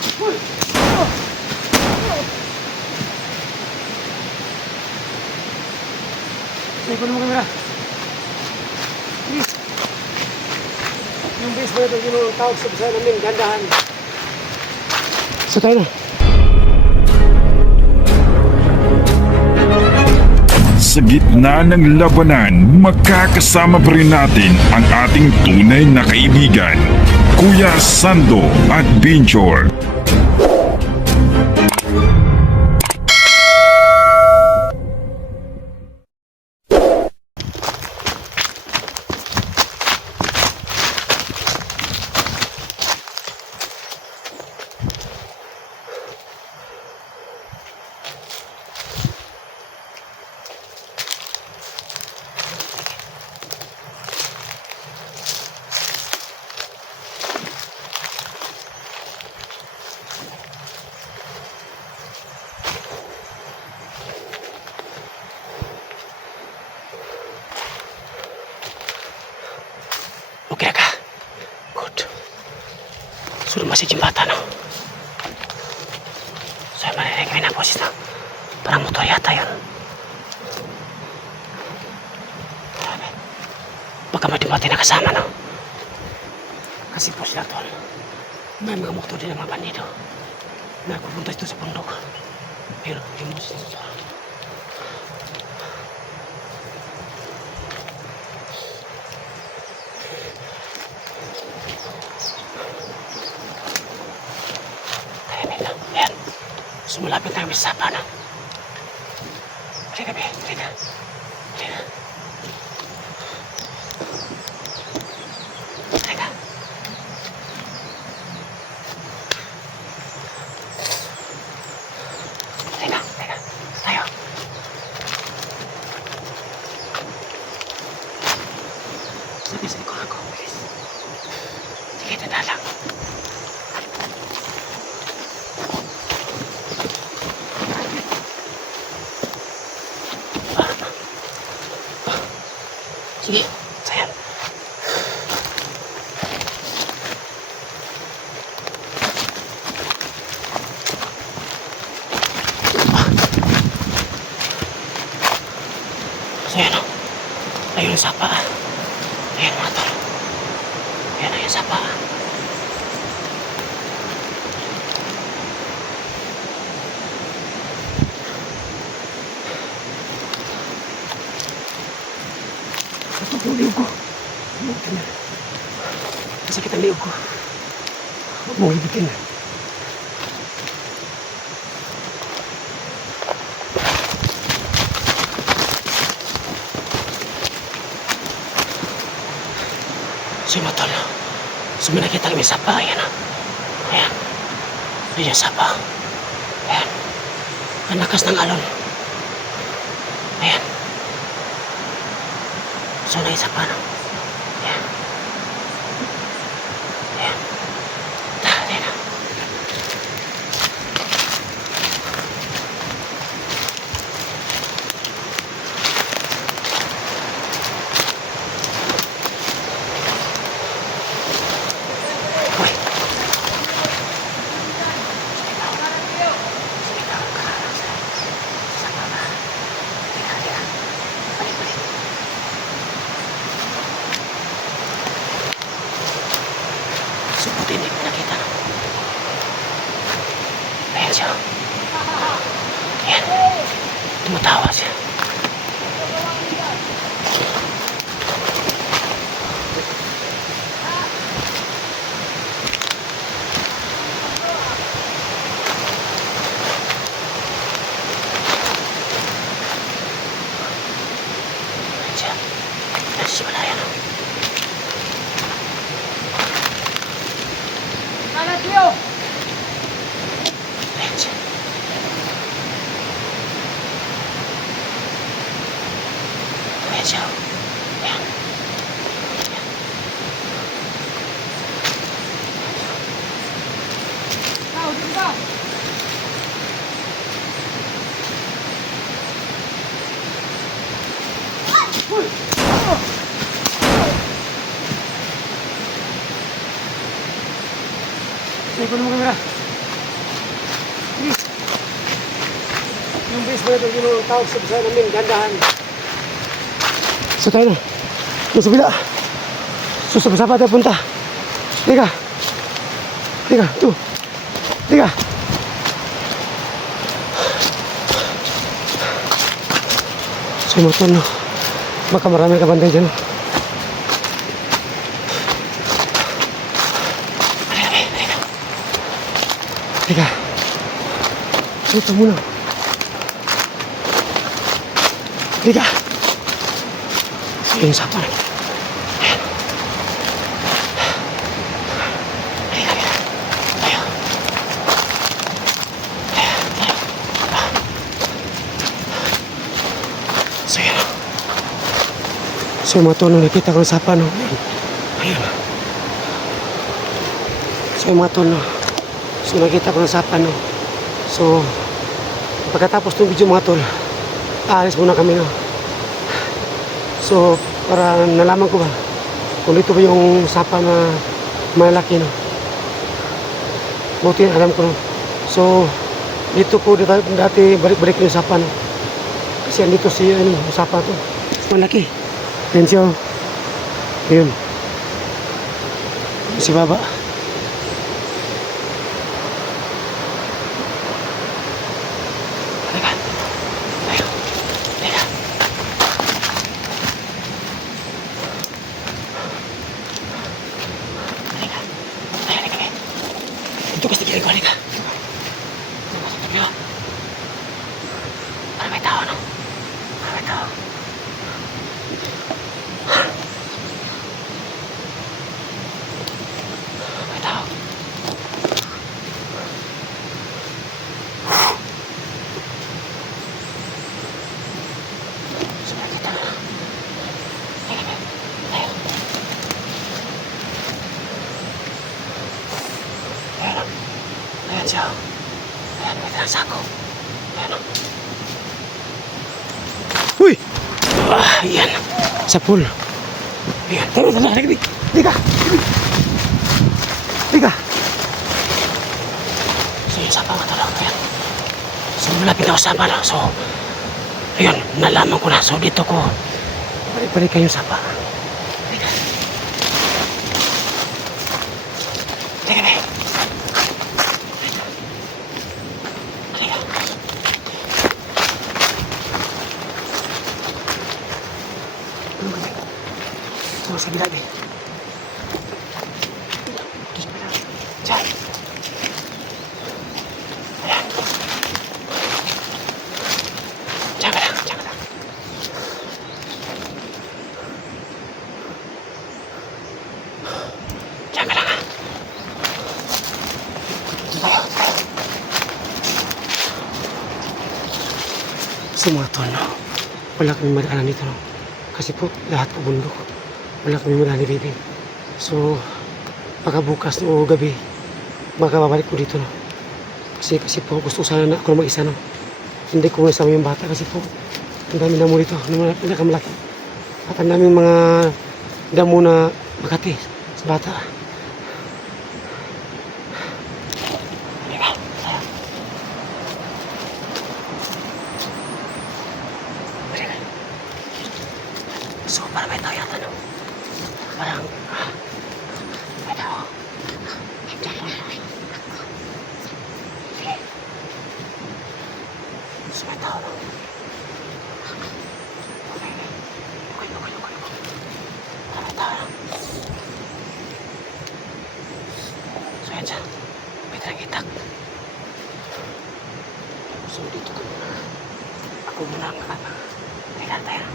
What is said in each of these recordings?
Sige, kunin mo kamera. Please. Yung base mo ito, yung tawag sa bisa namin, gandahan. Sakay na. Sa gitna ng labanan, magkakasama pa rin natin ang ating tunay na kaibigan, Kuya Sando Adventure. Okay ka? Good. Suruh masih jembatan, no? Saya marinig na boses na. Parang motor yata yun. Baka may dumati na kasama, no? Kasi po sila tol. May mga motor din ng mga bandido. Nagpupunta ito sa bundok. Pero yung boses ito. Sumalapit na kami sa sapa, no? Halika, be. Halika. Halika. Halika. Halika. Halika. Tayo. Sabi sa likod ako, please. Sige, tanda lang. Sige, sayang. Sayang, no? Ayun ang sapa. Ayan mga tol. Ayan ang sapa. Tutok yung liog ko. Huwag ka na. Masakit ang liog ko. Huwag mong hibitin na. So yung matol, suminakita kami sa sapa. Ayan, ayan. Ayan yung sapa. Ayan. Ang lakas ng alon. Ayan. So na isa pa, no? Ayan. Ayan. Dali na. Uy. Sumitaw ka na lang sa baba. Halika, halika. Balik. Subutin, hindi ko nakita. Ayan siya. Ayan. Tumatawa siya. Ayan siya. Ayan siya pala yan. Ayan siya. Ayan siya. Ayan. Sige, kunin mo kamera. bilis mo na itong ginulong tawag sa bisa namin, gandahan. So tayo na. Doon sa bila. So sa tayo punta. Liga. Liga, tu. Liga. So yung motor, no. Baka marami ka bantay dyan. Liga. Ito muna. Liga. Yung sapa na. Liga, liga. Tayo. Tayo. So yun. So yung mga tulong nakita ko ng sapa, no? Ayun. So yung mga tulong. So nakita ko ng sapa, no? So pagkatapos ng video mga tol, aalis muna kami, no? So para nalaman ko ba kung dito ba yung sapa na malaki, no? Buti alam ko, no? So dito po dati balik-balik yung sapa, no? Kasi andito si yung sapa to malaki. Yan siya, oh. Yun si baba. Ito kasi kiri ko, halika. Para may tao, no? Para may tao. May tao. Sudah kita. Ayo. Ayan siya. Ayan, may dalang sako. Ayan, o. Uy! Ayan. Sa pool. Ayan. Tara, tara. Halika, halika. Halika. So, yung sapa nga talaga. Ayan. So, malapit na ako sapa na. So, ayun. Nalaman ko na. So, dito ko. Balik-balik kayo sapa. Halika. Halika, halika. Sa bila ni. Diyan. Ayan. Diyan ka lang, diyan ka lang. Diyan ka lang, ha. Dito tayo, tayo. Sa mga tol, no? Wala kami madaanan dito, no? Kasi po, lahat po bundok. Wala kami madaanan dito. So, pagkabukas o gabi, makababalik ko dito, no? Kasi po, gusto ko sana na ako mag-isa, no? Hindi ko isama yung bata kasi po, ang dami damo dito, pinakamalaki. At ang daming mga damo na makati sa bata. So, para may tao yata, no? Parang, may tao. Sige. So, may tao, no? Okay. Para may tao, no? So, yan siya. May talang-itak. So, dito ka muna. Ako muna ang kakata. Tingnan tayo.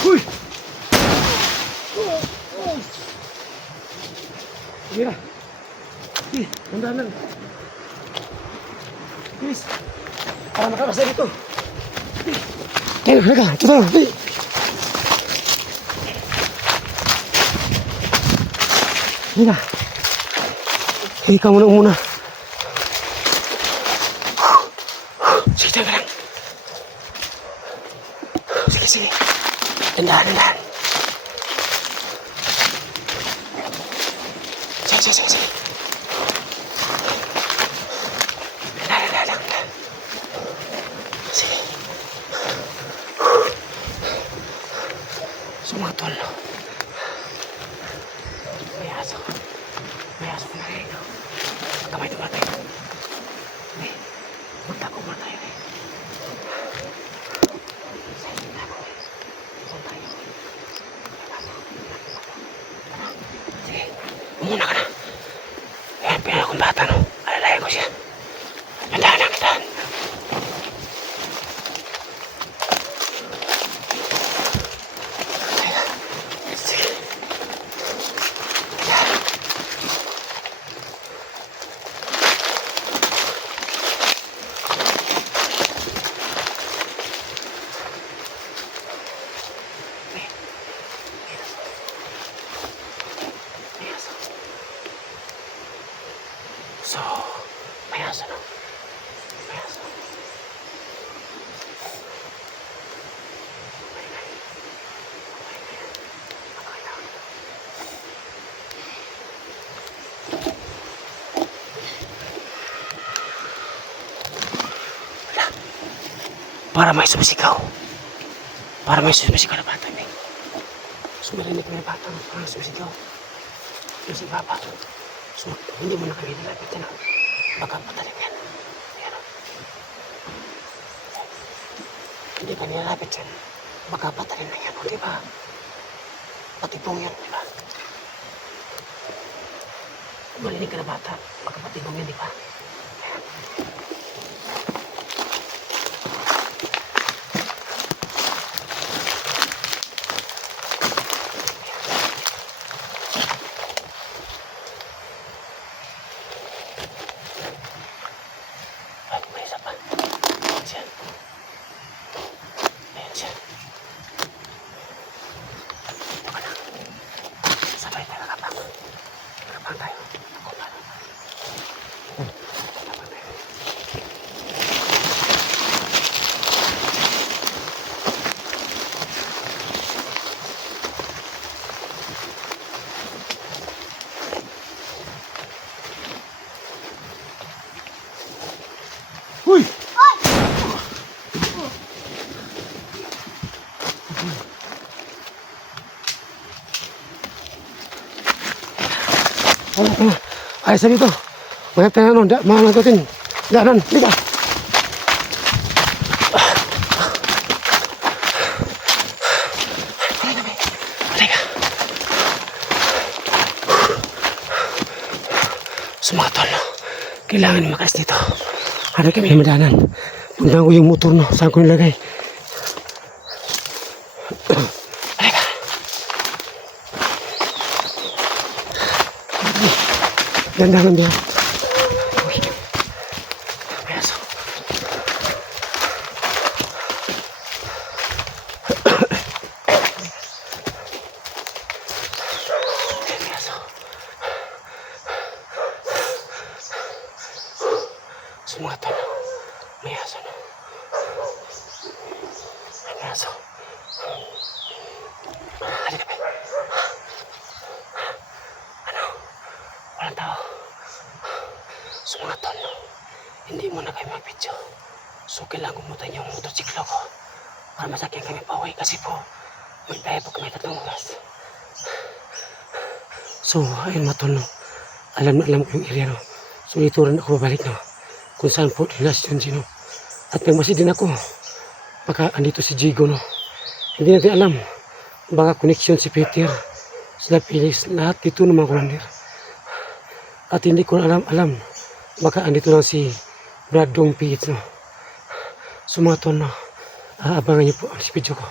Uy! Sige na. Sige, tandaan lang. Please. Para makakasa dito. Sige. Kaya, halika. Ito tayo. Sige. Halika. Ikaw muna. Sige, tayo ka lang. Sige. Dandahan. Sige. Dandahan. Sige. Sumatol. May aso na rin. Kamay tumatay. Magtago mo tayo eh. Sige, umuna ka na. Ayan, pinala kong bata, no? Alalayan ko siya. Nandahan. Sige. So, may aso, no? May aso. Wala. Para may sumisigaw na bata, Ming. Sumarinig na yung bata, no? Parang sumisigaw. Yung si Papa. So, hindi mo na kami nilapitan, no? Baka patalim yan. Ayan, no? Hindi ka nilalapit yan. Baka patalim na yan, o diba? Patibong yan, diba? Malinig ka na bata. Baka patibong yan, diba? Ayan. Ay, may isa pa. Ayan siya. Dito ka na. Sabay tayo nakapang. Nakapang tayo. Ako pa. Nakapang tayo. Uy! Ayos na dito. Mayat na ano, mga natutin. Daanan, di ba? Halika. Sumatol. Kailangan makas dito. Ada kami madaanan. Puntahan ko yung motor, no? Saan ko nilagay? Halika. Dandangan dia. Biasa. Biasa. Semua tanah. Biasa. Biasa. Halika pa. Ano? Walang tao. Sumatol, no? Hindi mo na kayo mag-video. So, kailangan kumutan yung motorsiklo ko para masakyan kami pa uwi kasi po magdaya po kami 3 oras. So, ayun matol, no? Alam ko yung area, no? So, dito rin ako babalik, no? Kung saan po relasyon sino. At nagmasid din ako. Baka andito si Jigo, no? Hindi natin alam. Baka connection si Peter, sila Felix, lahat dito ng mga commander. At hindi ko alam. Baka andito lang si Brad Dong Pete, no? Sumatol, no? Aabangan niyo po ang video ko.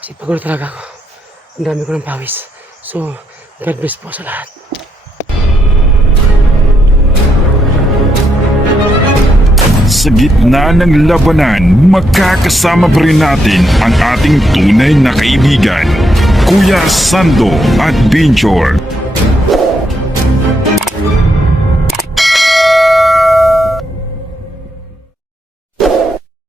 Kasi pagod talaga ako. Ang dami ko ng pawis. So, God bless po sa lahat. Sa gitna ng labanan, magkakasama pa rin natin ang ating tunay na kaibigan, Kuya Sando at Binjor.